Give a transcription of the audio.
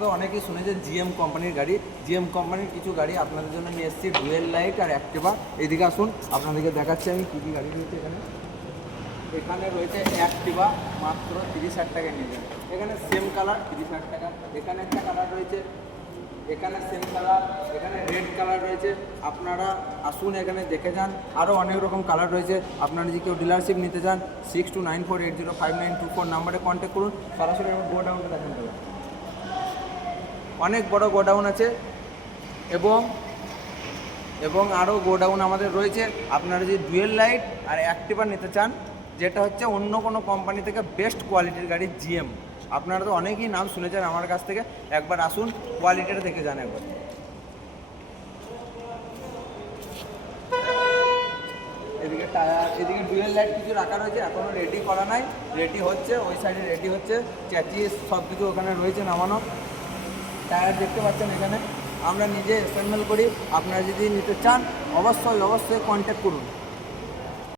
তো অনেকেই শুনেছেন জিএম কোম্পানির গাড়ি, জিএম কোম্পানির কিছু গাড়ি আপনাদের জন্য নিয়ে এসেছি, ডুয়েল লাইট আর অ্যাক্টিভা। এইদিকে আসুন, আপনাদেরকে দেখাচ্ছি আমি কী কী গাড়ি রয়েছে এখানে। এখানে রয়েছে অ্যাক্টিভা, মাত্র 30,000 টাকায় নিয়ে যান। এখানে সেম কালার 30,000 টাকা। এখানে একটা কালার রয়েছে, এখানে সেম কালার, এখানে রেড কালার রয়েছে। আপনারা আসুন, এখানে দেখে যান। আরও অনেক রকম কালার রয়েছে। আপনারা যদি কেউ ডিলারশিপ নিতে চান 6294805924 নাম্বারে কন্ট্যাক্ট করুন। সরাসরি আমার গোডাউনটা দেখেন দেবেন, অনেক বড় গোডাউন আছে এবং আরও গোডাউন আমাদের রয়েছে। আপনারা যদি ডুয়েল লাইট আর অ্যাক্টিভা নিতে চান, যেটা হচ্ছে অন্য কোনো কোম্পানি থেকে বেস্ট কোয়ালিটির গাড়ি জিএম, আপনারা তো অনেকেই নাম শুনেছেন আমার কাছ থেকে, একবার আসুন, কোয়ালিটিটা দেখে যান একবার। এদিকে টায়ার, এদিকে ডুয়েল লাইট কিছু রাখা রয়েছে, এখনও রেডি করা নাই, রেডি হচ্ছে, ওই সাইডে রেডি হচ্ছে, চ্যাচিস সব কিছু ওখানে রয়েছে নামানো। টায়ার দেখতে পাচ্ছেন এখানে, আমরা নিজে অ্যাসেম্বল করি। আপনারা যদি নিতে চান অবশ্যই কন্ট্যাক্ট করুন।